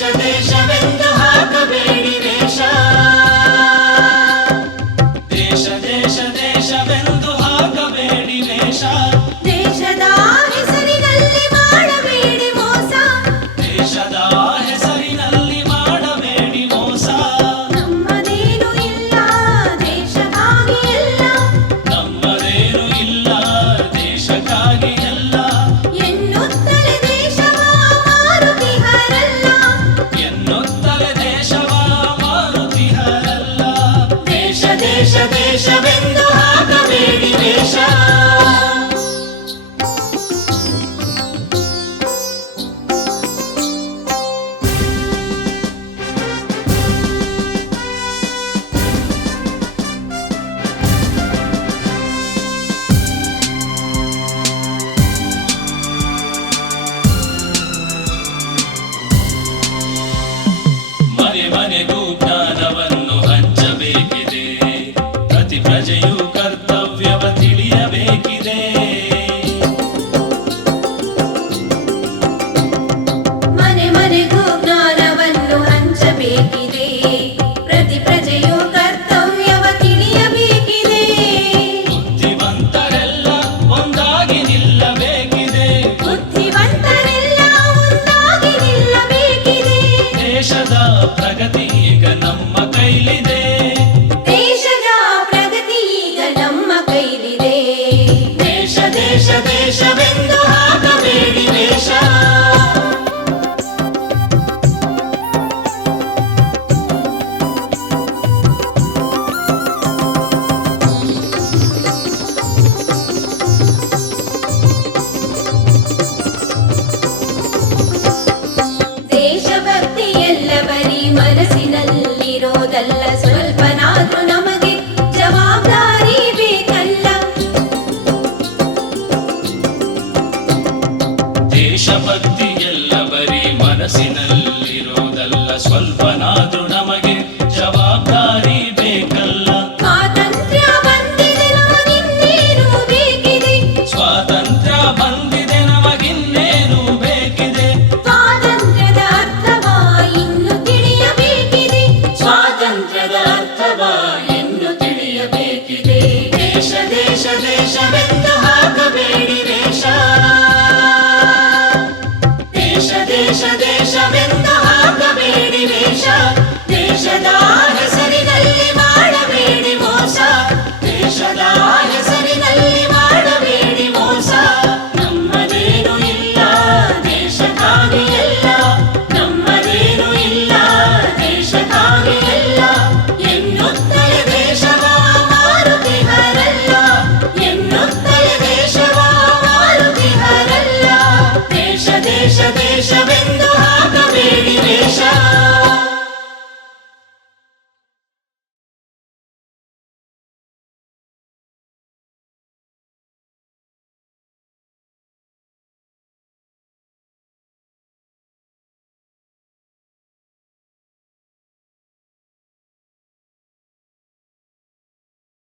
jamais, jamais, jamais. ದೇಶ ದೇಶವೆಂದು ಹಾಕಬೇಡಿ ದೇಶ ಪ್ರಜೆಯು ಕರ್ತವ್ಯವ ತಿಳಿಯಬೇಕಿದೆ. ಮನಸ್ಸಿನಲ್ಲಿ देश देश वेन्दवे नि ವೇಷವೆಂದು ಹಾಕಬೇಡಿ ವೇಷ